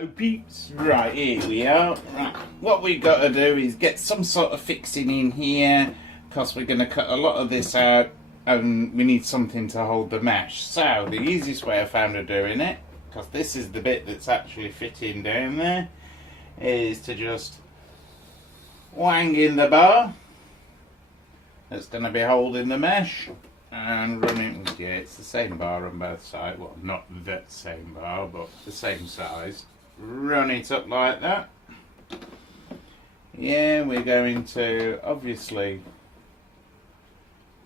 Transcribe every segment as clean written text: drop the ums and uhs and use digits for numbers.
Oh peeps, right, here we are. Right, what we've got to do is get some sort of fixing in here because we're going to cut a lot of this out and we need something to hold the mesh. So the easiest way I found of doing it, because this is the bit that's actually fitting down there, is to just wang in the bar that's going to be holding the mesh and run it. Yeah, it's the same bar on both sides. Well, not the same bar, but the same size. Run it up like that. Yeah, we're going to obviously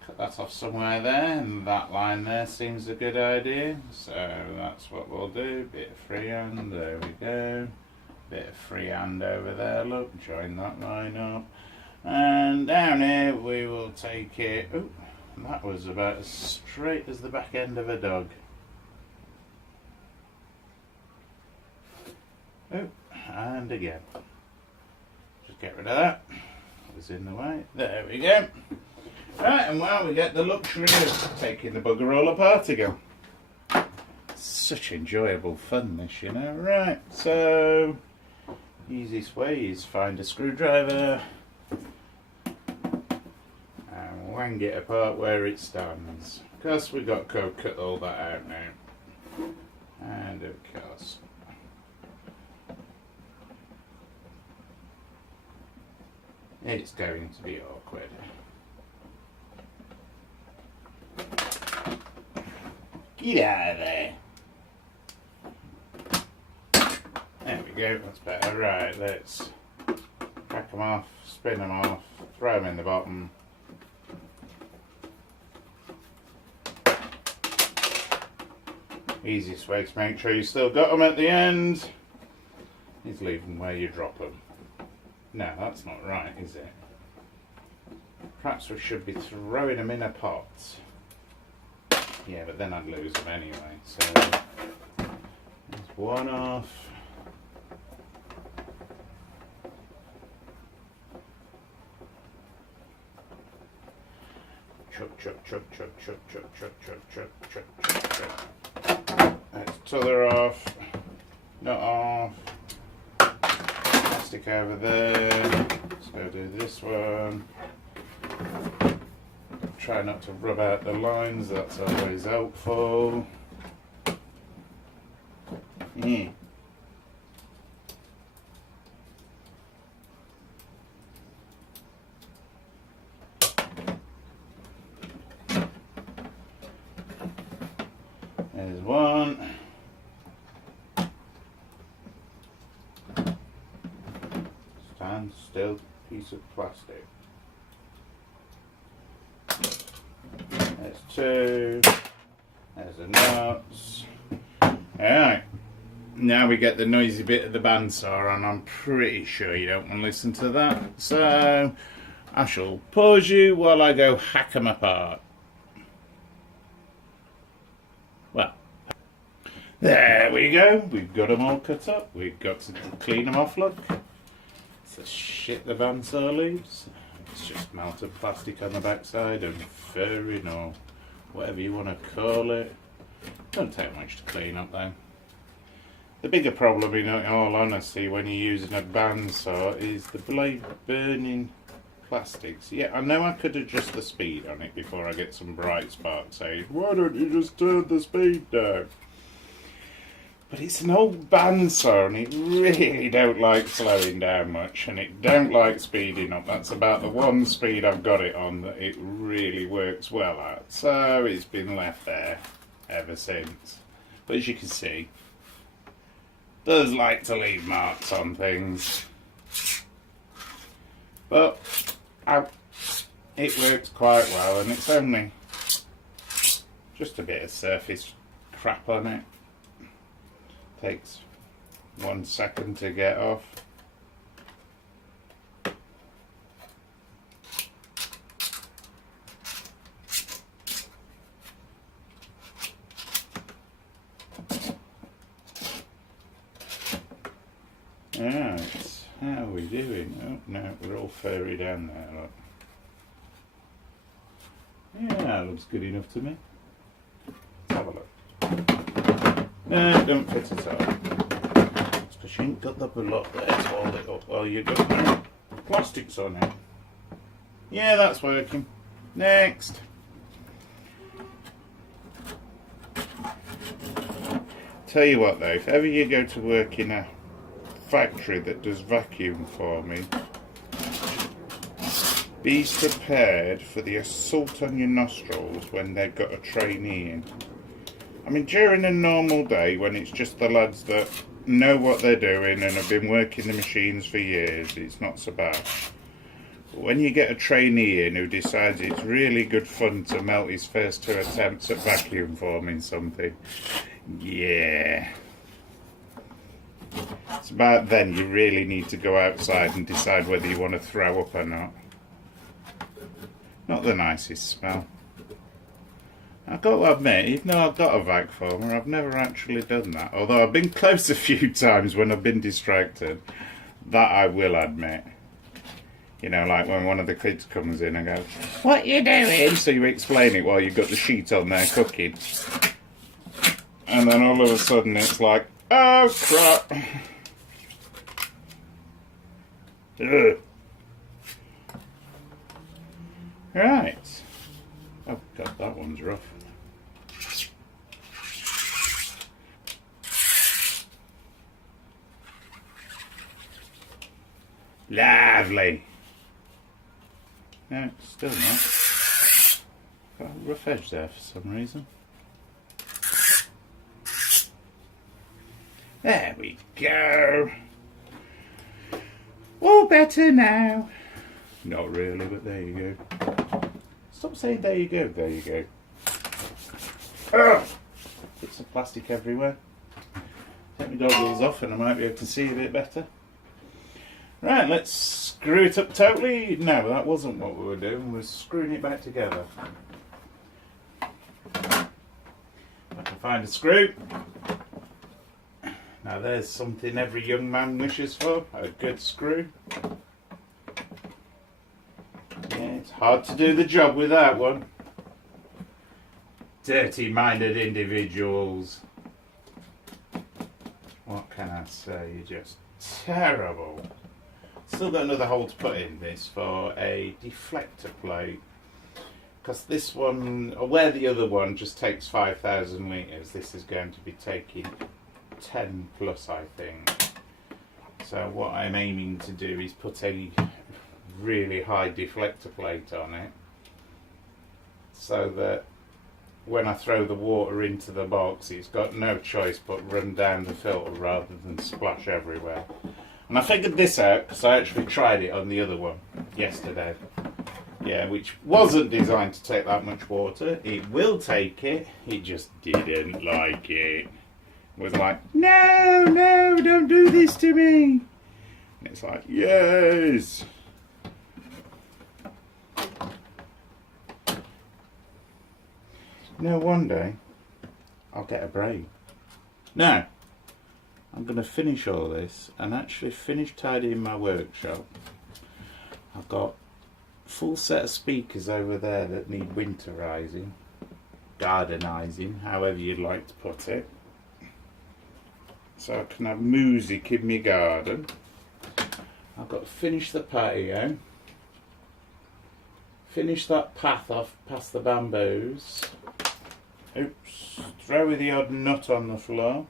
cut that off somewhere there, and that line there seems a good idea, so that's what we'll do. Bit of freehand, there we go. Bit of freehand over there, look, join that line up, and down here we will take it. Oh, that was about as straight as the back end of a dog. Oh, and again. Just get rid of that. It was in the way. There we go. Right, and well, we get the luxury of taking the bugger all apart again. Such enjoyable fun, this, you know. Right, so easiest way is find a screwdriver and wang it apart where it stands. Of course, we've got to cut all that out now. And of course, it's going to be awkward. Get out of there. There we go, that's better. Right, let's crack them off, spin them off, throw them in the bottom. Easiest way to make sure you still got them at the end is leave them where you drop them. No, that's not right, is it? Perhaps we should be throwing them in a pot. Yeah, but then I'd lose them anyway. So there's one off. Chuck, chuck, chuck, chuck, chuck, chuck, chuck, chuck, chuck, chuck, chuck, chuck. That's t'other off. Not off. Plastic over there. Let's go do this one. Try not to rub out the lines, that's always helpful. Yeah. There's one. Stand still piece of plastic. There's two. There's the nuts. Alright. Now we get the noisy bit of the bandsaw, and I'm pretty sure you don't want to listen to that. So I shall pause you while I go hack them apart. Well, there we go. We've got them all cut up. We've got to clean them off, look. It's the shit the bandsaw leaves. It's just melted plastic on the backside and furring or whatever you want to call it. Don't take much to clean up though. The bigger problem, in all honesty, when you're using a bandsaw is the blade burning plastics. Yeah, I know I could adjust the speed on it before I get some bright sparks saying, why don't you just turn the speed down? But it's an old bandsaw and it really don't like slowing down much, and it don't like speeding up. That's about the one speed I've got it on that it really works well at. So it's been left there ever since. But as you can see, it does like to leave marks on things. But it works quite well, and it's only just a bit of surface crap on it. Takes 1 second to get off. Alright, how are we doing? Oh no, we're all furry down there, look. Yeah, that looks good enough to me. Let's have a look. No, don't fit at all. It's because you ain't got the block there to hold it up while you got no plastics on it. Yeah, that's working. Next. Tell you what though, if ever you go to work in a factory that does vacuum forming, be prepared for the assault on your nostrils when they've got a trainee in. I mean, during a normal day when it's just the lads that know what they're doing and have been working the machines for years, it's not so bad. But when you get a trainee in who decides it's really good fun to melt his first 2 attempts at vacuum forming something, yeah. It's about then you really need to go outside and decide whether you want to throw up or not. Not the nicest smell. I've got to admit, even though I've got a vac former, I've never actually done that. Although I've been close a few times when I've been distracted. That I will admit. You know, like when one of the kids comes in and goes, "What you doing?" So you explain it while you've got the sheet on there cooking. And then all of a sudden it's like, oh crap. Ugh. Right. Oh god, that one's rough. Lovely. No, it's still not. Got a rough edge there for some reason. There we go. All better now. Not really, but there you go. Stop saying there you go, there you go. Ugh! Bits of plastic everywhere. Take my goggles off and I might be able to see a bit better. Right, let's screw it up totally. No, that wasn't what we were doing. We were screwing it back together. I can find a screw. Now there's something every young man wishes for, a good screw. Yeah, it's hard to do the job without one. Dirty-minded individuals. What can I say? You're just terrible. Still got another hole to put in this for a deflector plate. Because this one, or where the other one just takes 5,000 litres, this is going to be taking 10 plus, I think. So what I'm aiming to do is put a really high deflector plate on it, so that when I throw the water into the box, it's got no choice but run down the filter rather than splash everywhere. And I figured this out because I actually tried it on the other one yesterday. Yeah, which wasn't designed to take that much water. It will take it, it just didn't like it. It was like, no, no, don't do this to me. And it's like, yes. No, one day I'll get a brain. Now, I'm going to finish all this and actually finish tidying my workshop. I've got a full set of speakers over there that need winterising, gardenising, however you'd like to put it. So I can have music in my garden. I've got to finish the patio. Finish that path off past the bamboos. Oops, throw the odd nut on the floor.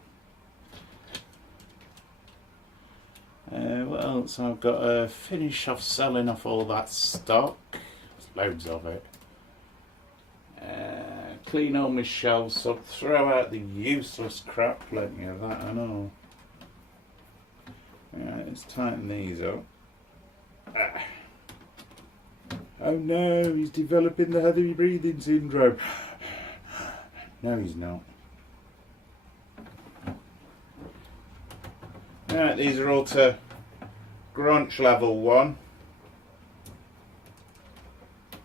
What else? I've got to finish off selling off all that stock. There's loads of it. Clean all my shelves up, throw out the useless crap, plenty of that and all. Alright, let's tighten these up. Oh no, he's developing the heavy breathing syndrome. No, he's not. Right, these are all to Grunch level 1.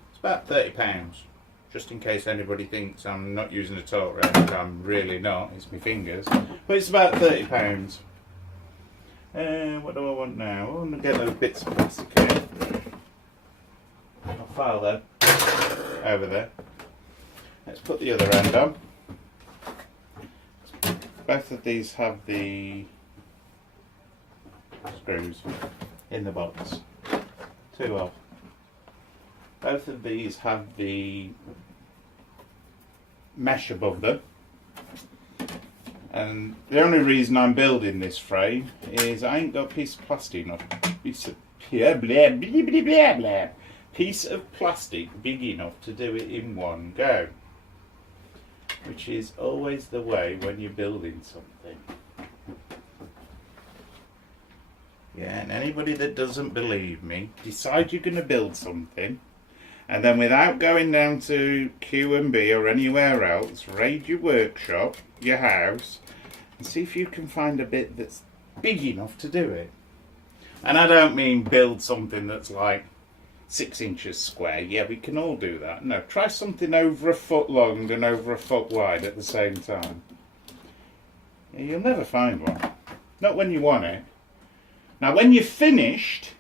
It's about £30. Just in case anybody thinks I'm not using a torque wrench, I'm really not, it's my fingers. But it's about £30. What do I want now? I want to get those bits of plastic out. I'll file them over there. Let's put the other end on. Both of these have the screws in the box. 2 of. Both of these have the mesh above them. And the only reason I'm building this frame is I ain't got a piece of plastic enough. Piece of plastic big enough to do it in one go. Which is always the way when you're building something. Yeah, and anybody that doesn't believe me, decide you're going to build something, and then without going down to Q&B or anywhere else, raid your workshop, your house, and see if you can find a bit that's big enough to do it. And I don't mean build something that's like 6 inches square. Yeah, we can all do that. No, try something over a foot long and over a foot wide at the same time. Yeah, you'll never find one. Not when you want it. Now, when you're finished,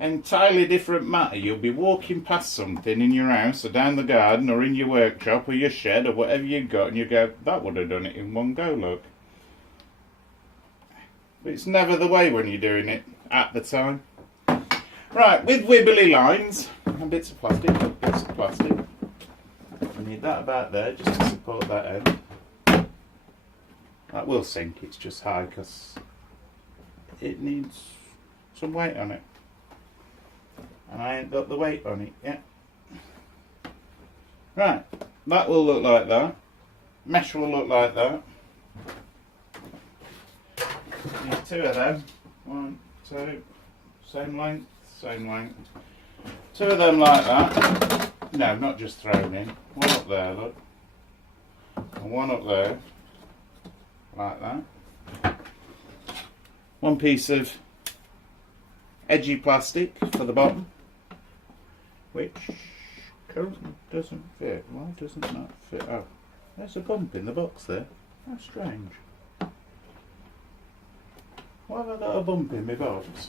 entirely different matter. You'll be walking past something in your house or down the garden or in your workshop or your shed or whatever you've got, and you go, that would have done it in one go, look. But it's never the way when you're doing it at the time. Right, with wibbly lines and bits of plastic, we need that about there just to support that end. That will sink, it's just high because it needs some weight on it. And I ain't got the weight on it yet. Right, that will look like that. Mesh will look like that. Need 2 of them. 1, 2, same length. 2 of them like that. No, not just thrown in. 1 up there, look. And 1 up there. Like that. 1 piece of edgy plastic for the bottom. Which currently doesn't fit. Why doesn't that fit? Oh, there's a bump in the box there. How strange. Why have I got a bump in my box?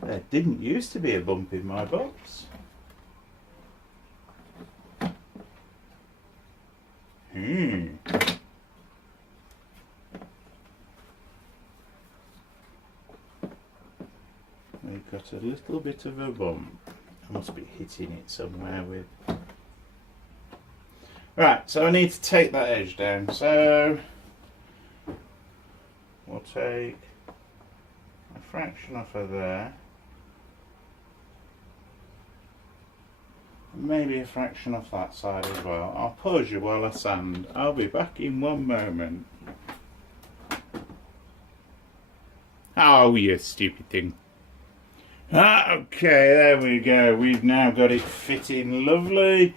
There didn't used to be a bump in my box. We've got a little bit of a bump. I must be hitting it somewhere with. Right, so I need to take that edge down. So we'll take a fraction off of there. Maybe a fraction off that side as well. I'll pause you while I sand. I'll be back in 1 moment. Oh, you stupid thing. Okay, there we go. We've now got it fitting lovely.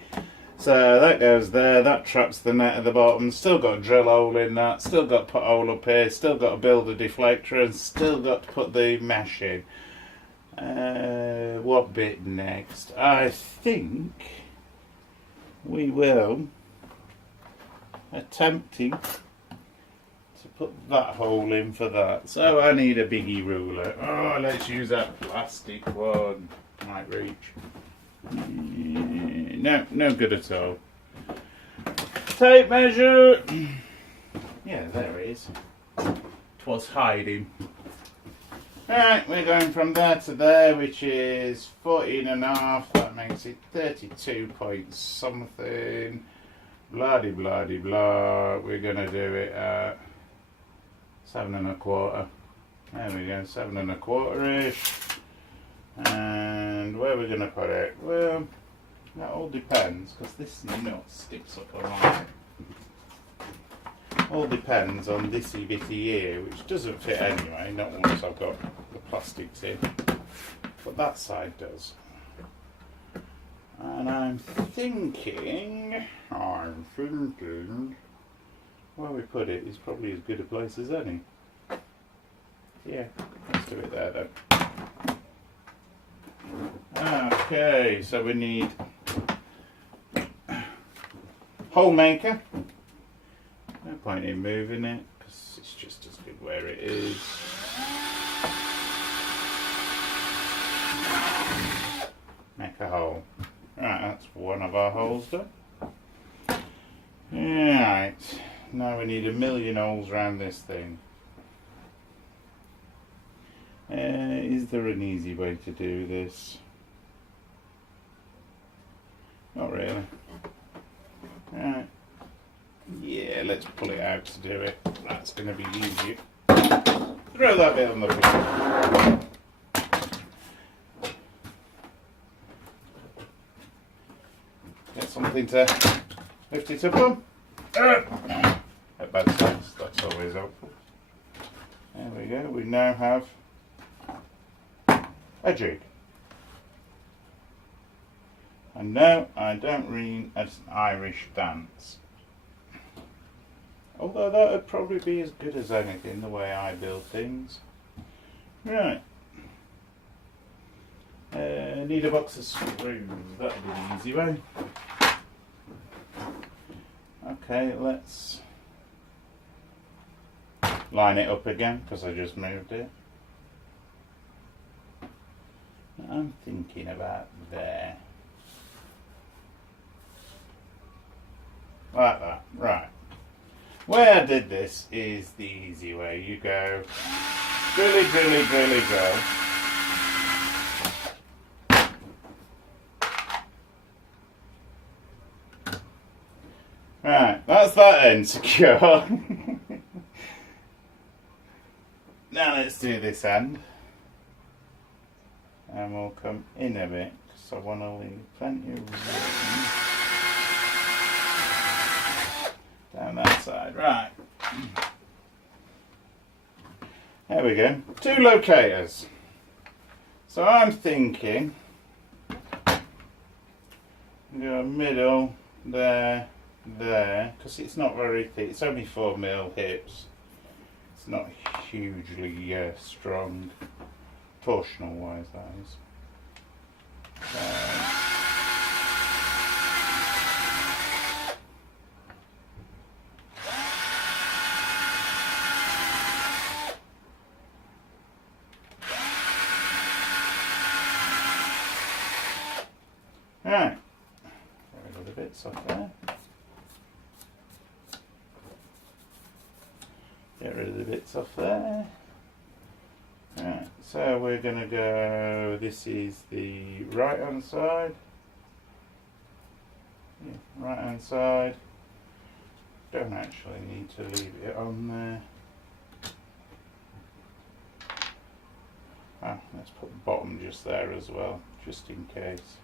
So that goes there. That traps the net at the bottom. Still got a drill hole in that. Still got to put a hole up here. Still got to build a deflector. And still got to put the mesh in. What bit next? I think we will attempting to put that hole in for that. So I need a biggie ruler. Oh, let's use that plastic one. Might reach. No, no good at all. Tape measure. Yeah, there it is. 'Twas hiding. Right, we're going from there to there, which is 14.5. That makes it 32 point something. Blah de blah de blah. We're going to do it at 7 1/4. There we go, 7 1/4-ish. And where are we going to put it? Well, that all depends, because this nut sticks up alright. All depends on thisy bitty here, which doesn't fit anyway, not once I've got the plastics in. But that side does. And I'm thinking where we put it is probably as good a place as any. Yeah, let's do it there then. Okay, so we need hole maker. No point in moving it because it's just as good where it is. Make a hole. Right, that's one of our holes done. Right, Now we need a million holes around this thing. Is there an easy way to do this? Not really. Right. Yeah, let's pull it out to do it. That's going to be easier. Throw that bit on the floor. Get something to lift it up on. At bad sense, that's always helpful. There we go. We now have a jig. And no, I don't mean as an Irish dance. Although that would probably be as good as anything, the way I build things. Right. Need a box of screws. That'll be the easy way. Okay, let's line it up again because I just moved it. I'm thinking about there. Like that, right. Way I did this is the easy way. You go drilly, drilly, drilly, drill. Right, that's that end secure. Now let's do this end. And we'll come in a bit because I want to leave plenty of room down that side. Right. There we go. 2 locators. So I'm thinking go middle there, there, because it's not very thick. It's only 4mm hips. It's not hugely strong, torsional wise, that is. Right, there are the bits off there. Get rid of the bits off there. Right, so we're going to go, this is the right hand side. Yeah, right hand side. Don't actually need to leave it on there. Let's put the bottom just there as well, just in case.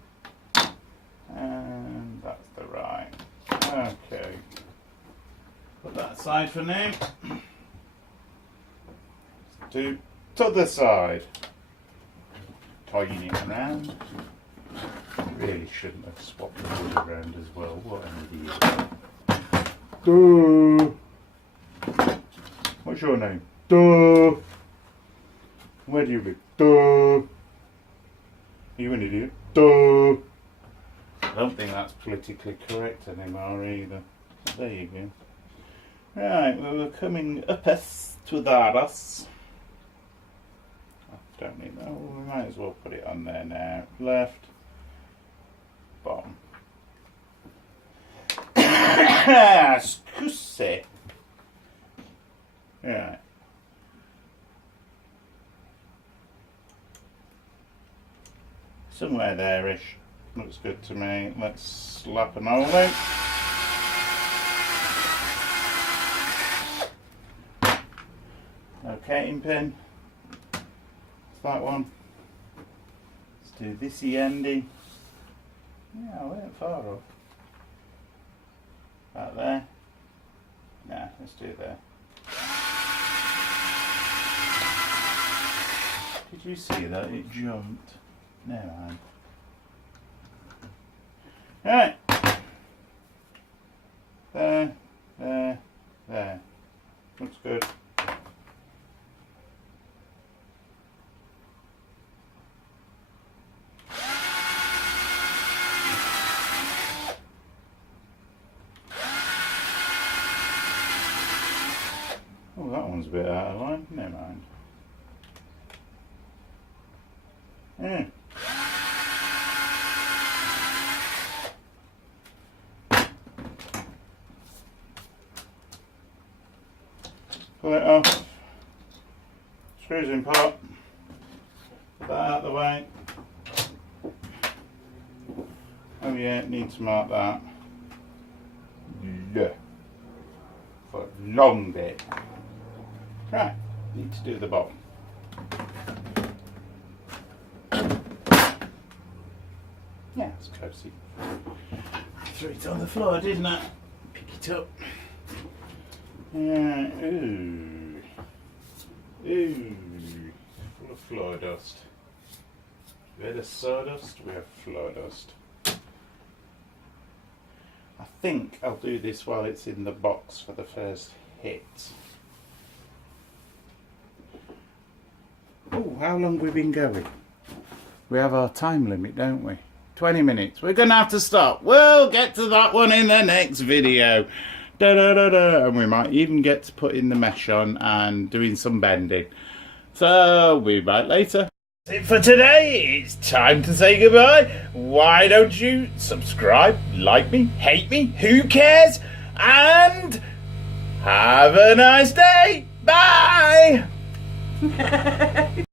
And that's the right. Okay. Put that aside for now. To the side. Tying it around. Really shouldn't have swapped the wood around as well. What an idiot. Duh. What's your name? Duh. Where do you live? Duh. Are you an idiot? Duh. I don't think that's politically correct anymore either. There you go. Right, well, we're coming up to that. I don't need that. Well, we might as well put it on there now. Left, bottom. Scusi. Right. Somewhere there-ish. Looks good to me. Let's slap an hole in. Locating pin. It's that one. Let's do thisy endy. Yeah, I went far off. About there. Nah, let's do it there. Did you see that? It jumped. Never mind. Right. There, there, there. Looks good. Oh, that one's a bit out of line. Never mind. Yeah. Pull it off. Screws in pot. Put that out of the way. Oh yeah, need to mark that. Yeah. For a long bit. Right, need to do the bottom. Yeah, it's cozy. Threw it on the floor, didn't I? Pick it up. Yeah, ooh. Ooh. Full of floor dust. Bit of sawdust, we have floor dust. I think I'll do this while it's in the box for the first hit. Oh, how long have we been going? We have our time limit, don't we? 20 minutes. We're going to have to stop. We'll get to that one in the next video. Da, da, da, da. And we might even get to putting the mesh on and doing some bending. So, we'll be back later. That's it for today. It's time to say goodbye. Why don't you subscribe, like me, hate me, who cares? And have a nice day. Bye.